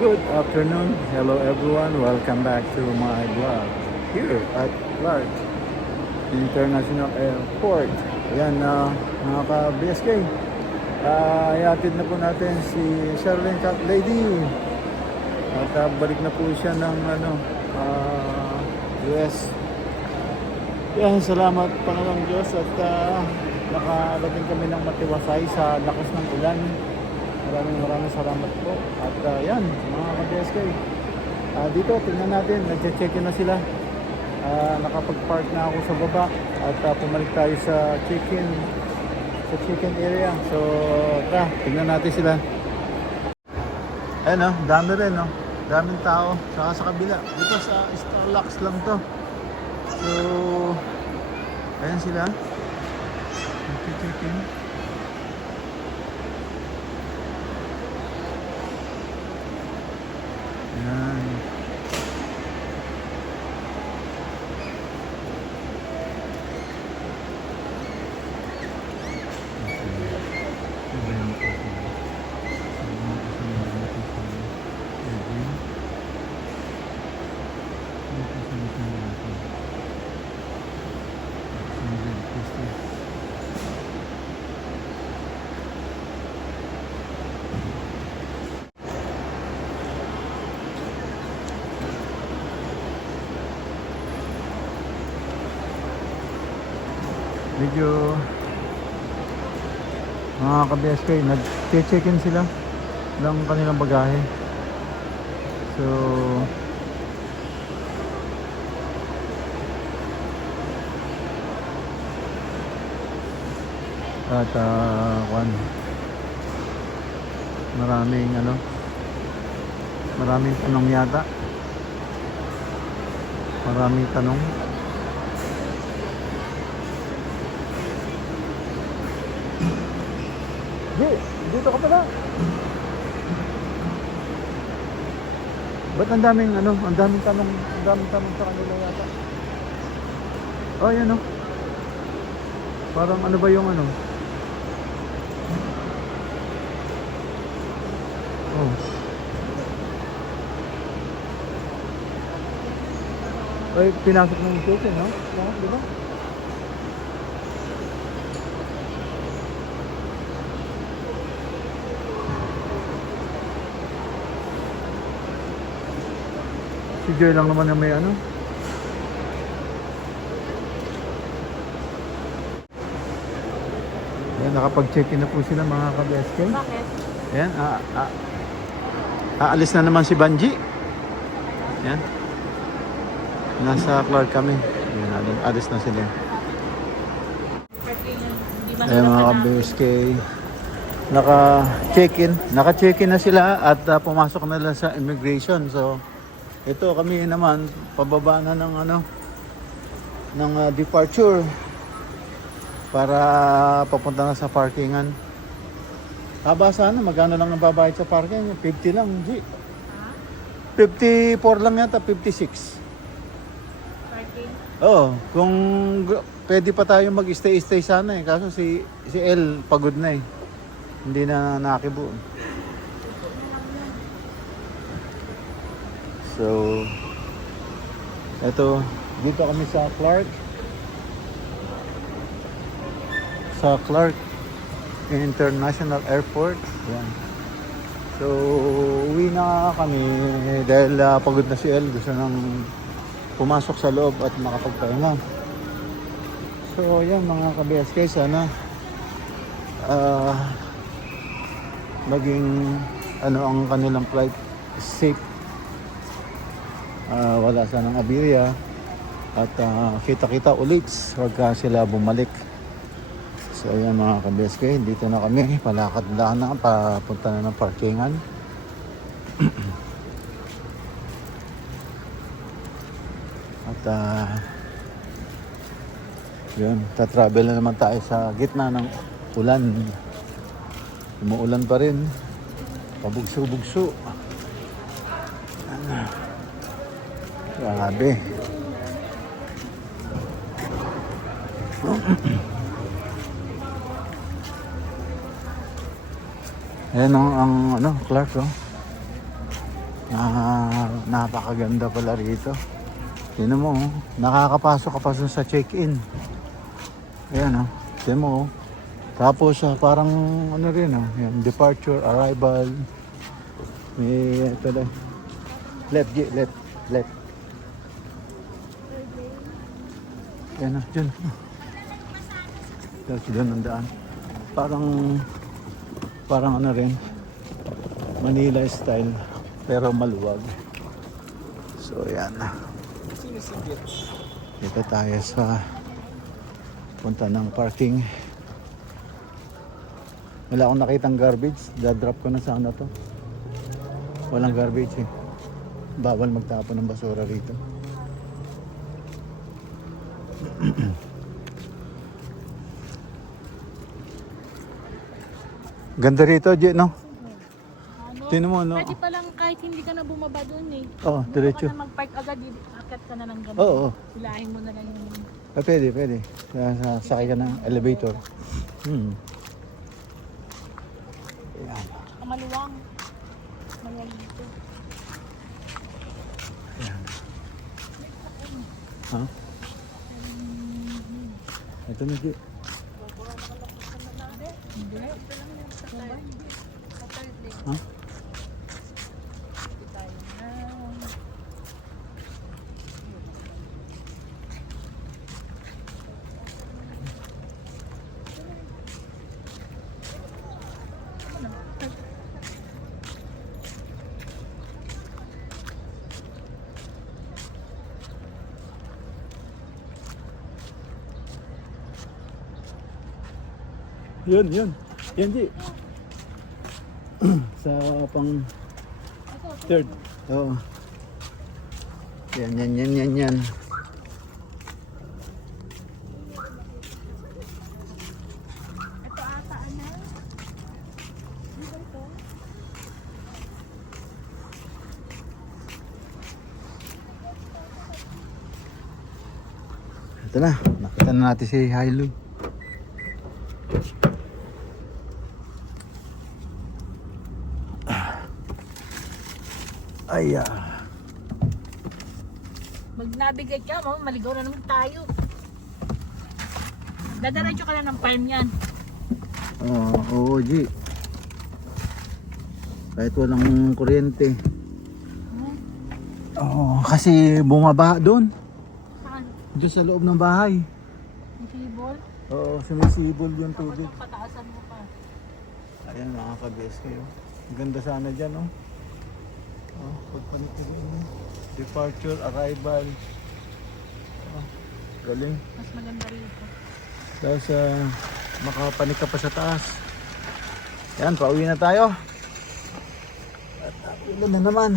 Good afternoon. Hello everyone. Welcome back to my vlog here at Clark International Airport. Ayan mga ka-BSK. Iatid na po natin si Sherlyn Cat Lady. At balik na po siya ng US. Yan, salamat Panginoong Diyos at nakarating kami ng matiwasay sa lakas ng ulan. Maraming salamat po. At yan, mga ka-BSK. Dito, tingnan natin, nag-check-in na sila. Nakapag-park na ako sa baba. At pumalik tayo sa check-in area. So, tingnan natin sila. Ayan dami rin daming tao. Saka sa kabila. Dito sa Starlux lang to. So, ayan sila. Nag-check-in. Ayan. Medyo mga ka-BSK, nag-check-in sila ng kanilang bagahe. So at maraming tanong yata. Maraming tanong. Dito ka pala. Ba't ang daming tanong sa kanila yata? Oh, yan Parang ano ba yung Oh. Ay, pinasok ng ticket, no? Di ba? Si Joy lang naman na may Ayan, nakapag-check-in na po sila mga ka-BSK. Bakit? Ayan, aalis na naman si Banji. Ayan. Nasa Clark kami. Ayan, alis na sila. Ayan mga ka-BSK. Naka-check-in na sila at pumasok na lang sa immigration. So, ito kami naman pababa na ng departure para papunta na sa parkingan. Sana magkano lang nababayad sa parking? 50 lang, G. 54 lang yata, 56. Parking? Oo, kung pwede pa tayo mag-stay sana kaso si El pagod na Hindi na nakibu. So, dito kami sa Clark International Airport. Yan. So, uwi na kami dahil pagod na si El. Gusto nang pumasok sa loob at makapagpahinga. So, yan mga ka-BSK, sana maging ang kanilang flight safe. Wala sanang aberya at kita-kita ulit wag sila bumalik. So ayan mga ka-BSK, dito na kami, palakad na papunta na ng parkingan. At yun, tatravel na naman tayo sa gitna ng ulan. Umuulan pa rin, pabugso-bugso. Grabe. Ayan ang Clark Napakaganda pala rito. Tingnan mo, oh. Nakakapasok ka pa sa check-in. Ayan, oh. Tingnan mo, oh. Tapos parang ano rin, oh. Yan, departure, arrival. May ito lang. Left. Ayan, oh. Diyan. Tapos doon ang daan. Parang ano rin. Manila style. Pero maluwag. So, ayan. Dito tayo sa punta ng parking. Wala akong nakitang garbage. Dadrop ko na sana to. Walang garbage eh. Bawal magtapon ng basura rito. Ganda rito, J, no? Tingnan mo, no? Pwede pa lang kahit hindi ka na bumaba doon eh. Oo, diretso. Baka na mag-park agad, akit ka na ng ganun. Oo. Hilahin mo na lang yung... Pwede. Sakay ka ng elevator. Ayan. Maluwang. Maluwang dito. Ayan. Ha? Ito na, J. Hindi. Ha? Yun. Yan, G. Sa pang third. Oo. Yan. Ito ata, ano? Ano ba ito? Ito na. Nakita na natin si Hilo. Mag-navigate ka, maligaw na naman tayo. Dadaradyo ka na ng farm yan. Oo, G. Kahit walang kuryente. Oo, kasi bumaba doon. Saan? Doon sa loob ng bahay. Yung sibol? Oo, sumisibol yung tubig. Pataasan mo pa. Ayan, makakabes kayo. Ang ganda sana dyan, oh. Oh, pagpanikirin. Departure, arrival. Oh, galing. Mas maganda rito. Tapos makapanik ka pa sa taas. Yan, pauwi na tayo. At ulan na naman.